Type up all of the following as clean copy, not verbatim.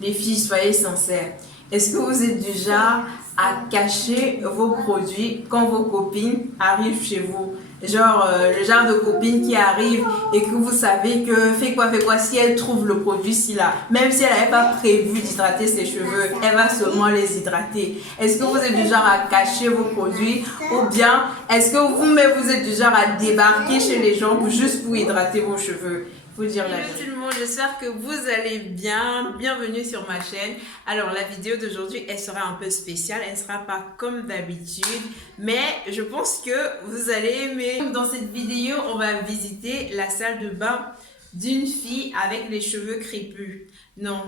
Les filles, soyez sincères. Est-ce que vous êtes du genre à cacher vos produits quand vos copines arrivent chez vous? Genre, le genre de copine qui arrive et que vous savez que fait quoi, si elle trouve le produit si là, même si elle n'avait pas prévu d'hydrater ses cheveux, elle va seulement les hydrater. Est-ce que vous êtes du genre à cacher vos produits ou bien est-ce que vous-même vous êtes du genre à débarquer chez les gens juste pour hydrater vos cheveux? Faut dire la vérité. Tout le monde, j'espère que vous allez bien. Bienvenue sur ma chaîne. Alors la vidéo d'aujourd'hui, elle sera un peu spéciale, elle sera pas comme d'habitude, mais je pense que vous allez aimer. Dans cette vidéo, on va visiter la salle de bain d'une fille avec les cheveux crépus. Non,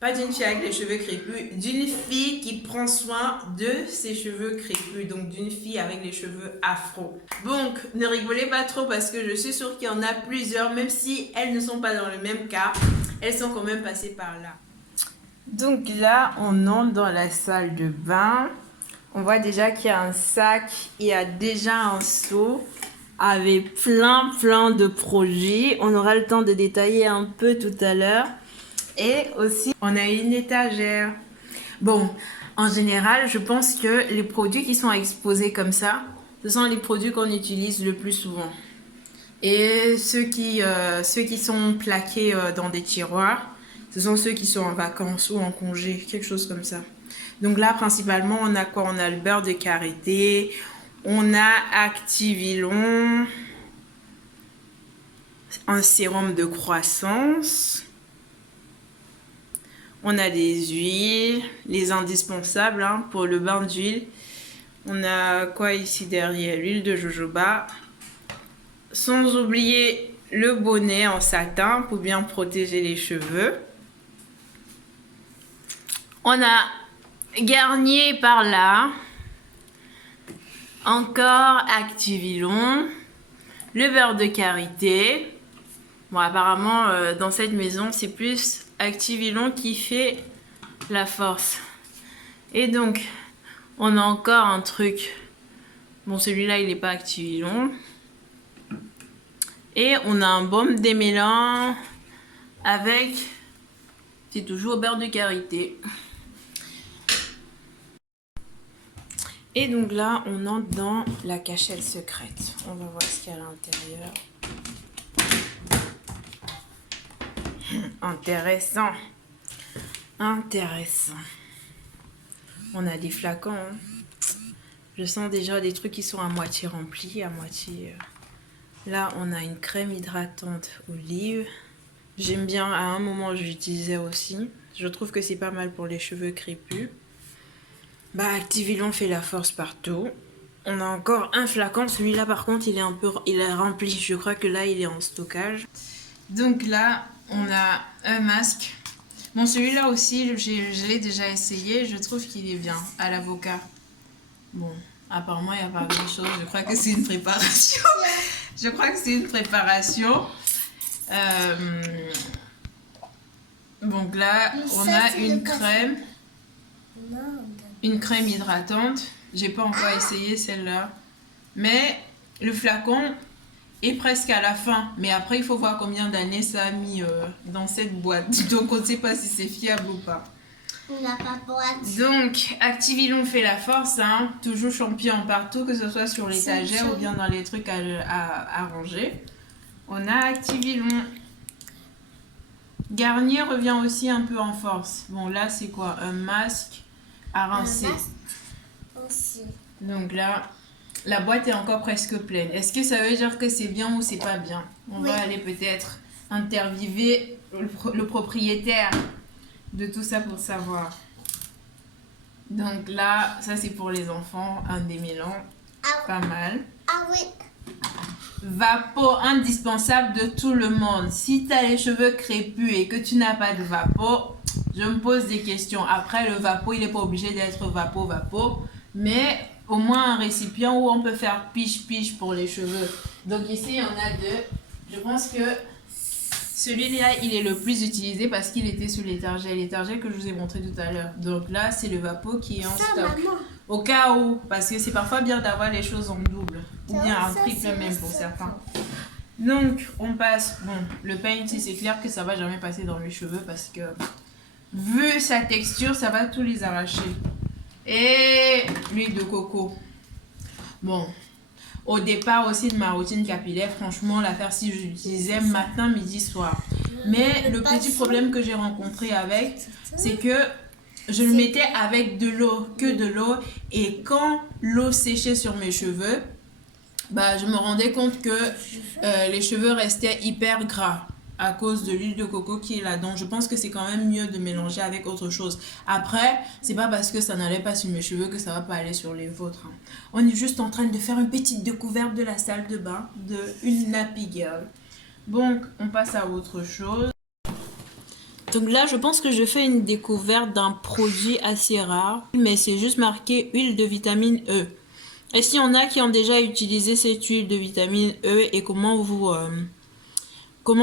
pas d'une fille avec les cheveux crépus, d'une fille qui prend soin de ses cheveux crépus, donc d'une fille avec les cheveux afro. Donc, ne rigolez pas trop parce que je suis sûre qu'il y en a plusieurs, même si elles ne sont pas dans le même cas, elles sont quand même passées par là. Donc là, on entre dans la salle de bain. On voit déjà qu'il y a un sac, il y a déjà un seau avec plein de produits. On aura le temps de détailler un peu tout à l'heure. Et aussi, on a une étagère. Bon, en général, je pense que les produits qui sont exposés comme ça, ce sont les produits qu'on utilise le plus souvent. Et ceux qui sont plaqués dans des tiroirs, ce sont ceux qui sont en vacances ou en congé, quelque chose comme ça. Donc là, principalement, on a quoi? On a le beurre de karité, on a Activilon, un sérum de croissance. On a des huiles, les indispensables hein, pour le bain d'huile. On a quoi ici derrière? L'huile de jojoba. Sans oublier le bonnet en satin pour bien protéger les cheveux. On a Garnier par là. Encore Activilon. Le beurre de karité. Bon, apparemment, dans cette maison, c'est plus Activilon qui fait la force. Et donc, on a encore un truc. Bon, celui-là, il n'est pas Activilon. Et on a un baume démêlant avec, c'est toujours beurre de karité. Et donc là, on entre dans la cachette secrète. On va voir ce qu'il y a à l'intérieur. Intéressant. Intéressant. On a des flacons. Hein. Je sens déjà des trucs qui sont à moitié remplis, à moitié... Là, on a une crème hydratante olive. J'aime bien, à un moment, je l'utilisais aussi. Je trouve que c'est pas mal pour les cheveux crépus. Bah, Activilon fait la force partout. On a encore un flacon. Celui-là, par contre, il est rempli. Je crois que là, il est en stockage. Donc là, on a un masque. Bon, celui-là aussi, je l'ai déjà essayé. Je trouve qu'il est bien, à l'avocat. Bon, apparemment, il n'y a pas grand-chose. Je crois que c'est une préparation. Je crois que c'est une préparation. Donc là, on a une crème. Une crème hydratante. J'ai pas encore essayé celle-là. Mais le flacon est presque à la fin. Mais après, il faut voir combien d'années ça a mis dans cette boîte. Donc, on ne sait pas si c'est fiable ou pas. Donc, Activilon fait la force. Hein. Toujours champion partout, que ce soit sur l'étagère ou bien dans les trucs à ranger. On a Activilon. Garnier revient aussi un peu en force. Bon, là, c'est quoi? Un masque à rincer. Donc là, la boîte est encore presque pleine. Est-ce que ça veut dire que c'est bien ou c'est pas bien? On va aller peut-être interviewer le propriétaire de tout ça pour savoir. Donc là, ça c'est pour les enfants, un démêlant, pas mal. Ah oui. Vapeau indispensable de tout le monde. Si tu as les cheveux crépus et que tu n'as pas de vapeau, je me pose des questions. Après, le vapeau, il n'est pas obligé d'être vapeau, mais au moins un récipient où on peut faire piche-piche pour les cheveux. Donc ici, il y en a deux. Je pense que celui-là, il est le plus utilisé parce qu'il était sur l'étagère que je vous ai montré tout à l'heure. Donc là, c'est le vapeau qui est en stock. Maman. Au cas où, parce que c'est parfois bien d'avoir les choses en double. Ou bien un triple même pour certains. Donc, on passe... Bon, le paint, c'est clair que ça va jamais passer dans les cheveux parce que vu sa texture, ça va tous les arracher. Et l'huile de coco. Bon, au départ aussi de ma routine capillaire, franchement, l'affaire si j'utilisais matin, midi, soir. Mais le petit problème que j'ai rencontré avec, c'est que je le mettais avec de l'eau, que de l'eau. Et quand l'eau séchait sur mes cheveux, bah, je me rendais compte que les cheveux restaient hyper gras à cause de l'huile de coco qui est là-dedans. Je pense que c'est quand même mieux de mélanger avec autre chose. Après, c'est pas parce que ça n'allait pas sur mes cheveux que ça va pas aller sur les vôtres. On est juste en train de faire une petite découverte de la salle de bain de une nappy girl. Donc, on passe à autre chose. Donc là, je pense que je fais une découverte d'un produit assez rare, mais c'est juste marqué huile de vitamine E. Est-ce qu'il y en a qui ont déjà utilisé cette huile de vitamine E et comment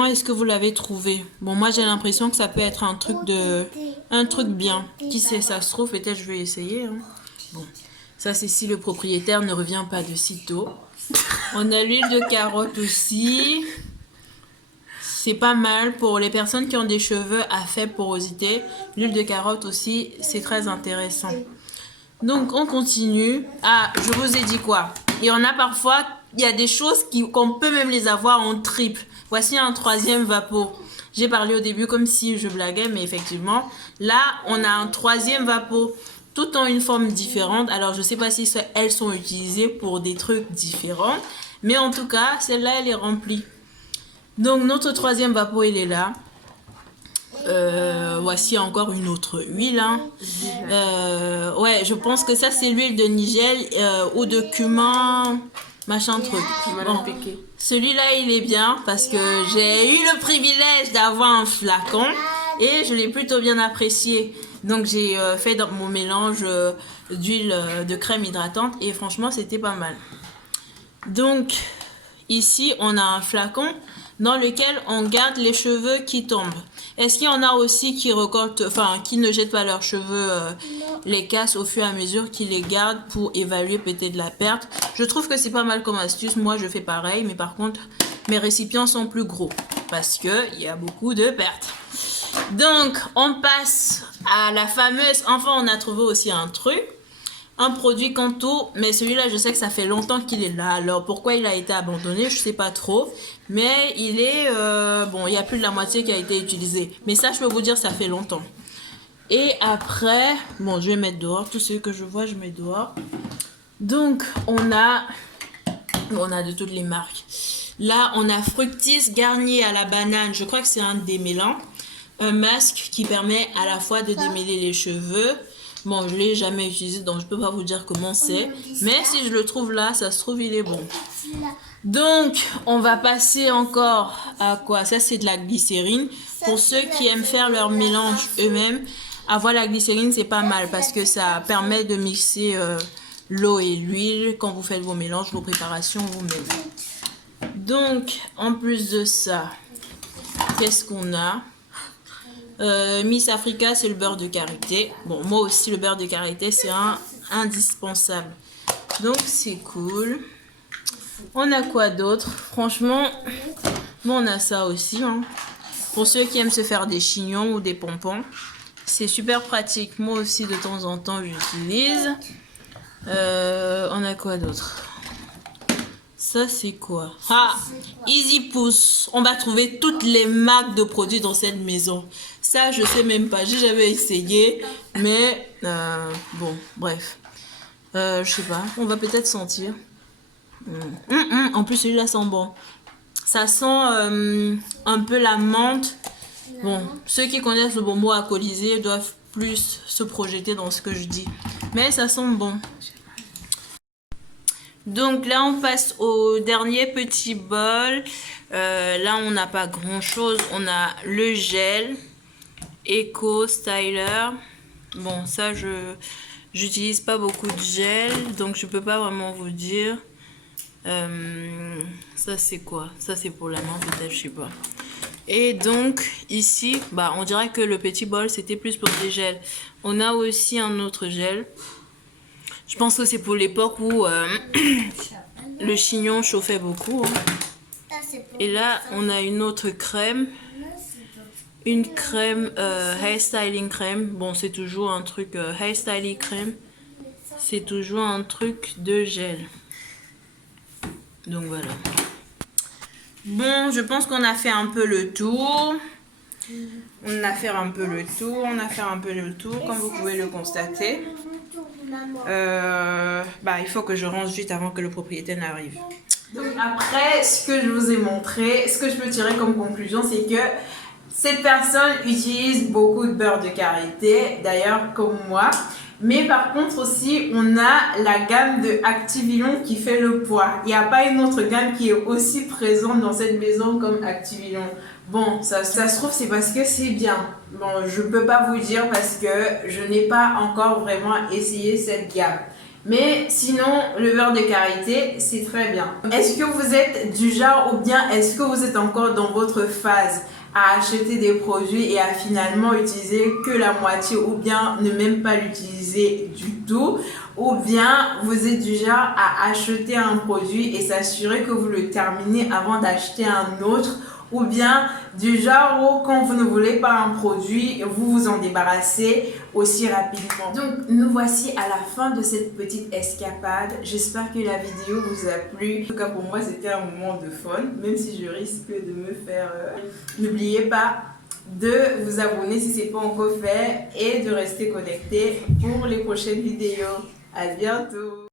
est-ce que vous l'avez trouvé? Bon, moi j'ai l'impression que ça peut être un truc bien. Qui sait, ça se trouve, peut-être je vais essayer. Hein. Bon, ça c'est si le propriétaire ne revient pas de sitôt. On a l'huile de carotte aussi. C'est pas mal pour les personnes qui ont des cheveux à faible porosité. L'huile de carotte aussi, c'est très intéressant. Donc, on continue. Ah, je vous ai dit quoi? Il y en a parfois, il y a des choses qu'on peut même les avoir en triple. Voici un troisième vapeau. J'ai parlé au début comme si je blaguais, mais effectivement, là, on a un troisième vapeau. Tout en une forme différente. Alors, je sais pas si elles sont utilisées pour des trucs différents. Mais en tout cas, celle-là, elle est remplie. Donc, notre troisième vapeau, il est là. Voici encore une autre huile. Hein. Ouais, je pense que ça, c'est l'huile de nigel ou de cumin, machin truc. Bon, celui-là, il est bien parce que j'ai eu le privilège d'avoir un flacon et je l'ai plutôt bien apprécié. Donc, j'ai fait dans mon mélange d'huile de crème hydratante et franchement, c'était pas mal. Donc, ici, on a un flacon dans lequel on garde les cheveux qui tombent. Est-ce qu'il y en a aussi qui récoltent, enfin, qui ne jettent pas leurs cheveux, les cassent au fur et à mesure, qui les gardent pour évaluer peut-être la perte? Je trouve que c'est pas mal comme astuce. Moi, je fais pareil, mais par contre, mes récipients sont plus gros parce que il y a beaucoup de pertes. Donc, on passe à la fameuse. Enfin, on a trouvé aussi un truc. Un produit Kanto, mais celui-là, je sais que ça fait longtemps qu'il est là. Alors, pourquoi il a été abandonné, je sais pas trop. Mais il est... bon, il y a plus de la moitié qui a été utilisé. Mais ça, je peux vous dire, ça fait longtemps. Et après... Bon, je vais mettre dehors. Tout ce que je vois, je mets dehors. Donc, on a de toutes les marques. Là, on a Fructis Garnier à la banane. Je crois que c'est un démêlant. Un masque qui permet à la fois de démêler les cheveux. Bon, je ne l'ai jamais utilisé, donc je ne peux pas vous dire comment c'est. Mais si je le trouve là, ça se trouve, il est bon. Donc, on va passer encore à quoi? Ça, c'est de la glycérine. Pour ceux qui aiment faire leur mélange eux-mêmes, avoir la glycérine, c'est pas mal parce que ça permet de mixer l'eau et l'huile quand vous faites vos mélanges, vos préparations vous-même. Donc, en plus de ça, qu'est-ce qu'on a? Miss Africa, c'est le beurre de karité. Bon, moi aussi, le beurre de karité, c'est indispensable. Donc, c'est cool. On a quoi d'autre? Franchement, bon, on a ça aussi. Hein. Pour ceux qui aiment se faire des chignons ou des pompons, c'est super pratique. Moi aussi, de temps en temps, j'utilise. On a quoi d'autre? Ça, c'est quoi? Ah, Easy Pousse. On va trouver toutes les marques de produits dans cette maison. Ça, je sais même pas. J'ai jamais essayé. Mais, bon, bref. Je sais pas. On va peut-être sentir. En plus, celui-là sent bon. Ça sent un peu la menthe. Bon, ceux qui connaissent le bonbon alcoolisé doivent plus se projeter dans ce que je dis. Mais ça sent bon. Donc là, on passe au dernier petit bol. Là, on n'a pas grand-chose. On a le gel Eco Styler. Bon, ça, j'utilise pas beaucoup de gel, donc je peux pas vraiment vous dire. Ça, c'est quoi? Ça, c'est pour la main, peut-être, je sais pas. Et donc, ici, bah, on dirait que le petit bol, c'était plus pour des gels. On a aussi un autre gel. Je pense que c'est pour l'époque où le chignon chauffait beaucoup. Hein. Et là, on a une autre crème. une crème, hair styling crème. Bon, c'est toujours un truc, hair styling crème. C'est toujours un truc de gel. Donc voilà. Bon, je pense qu'on a fait un peu le tour. On a fait un peu le tour, comme vous pouvez le constater. Il faut que je range juste avant que le propriétaire n'arrive. Donc après ce que je vous ai montré, ce que je peux tirer comme conclusion, c'est que cette personne utilise beaucoup de beurre de karité, d'ailleurs comme moi. Mais par contre aussi, on a la gamme de Activillon qui fait le poids. Il n'y a pas une autre gamme qui est aussi présente dans cette maison comme Activillon. Bon, ça se trouve, c'est parce que c'est bien. Bon, je peux pas vous dire parce que je n'ai pas encore vraiment essayé cette gamme. Mais sinon, le beurre de karité, c'est très bien. Est-ce que vous êtes du genre ou bien est-ce que vous êtes encore dans votre phase à acheter des produits et à finalement utiliser que la moitié ou bien ne même pas l'utiliser du tout, ou bien vous êtes du genre à acheter un produit et s'assurer que vous le terminez avant d'acheter un autre, ou bien du genre où quand vous ne voulez pas un produit, vous vous en débarrassez aussi rapidement. Donc nous voici à la fin de cette petite escapade. J'espère que la vidéo vous a plu. En tout cas pour moi c'était un moment de fun, même si je risque de me faire... N'oubliez pas de vous abonner si ce n'est pas encore fait et de rester connecté pour les prochaines vidéos. À bientôt!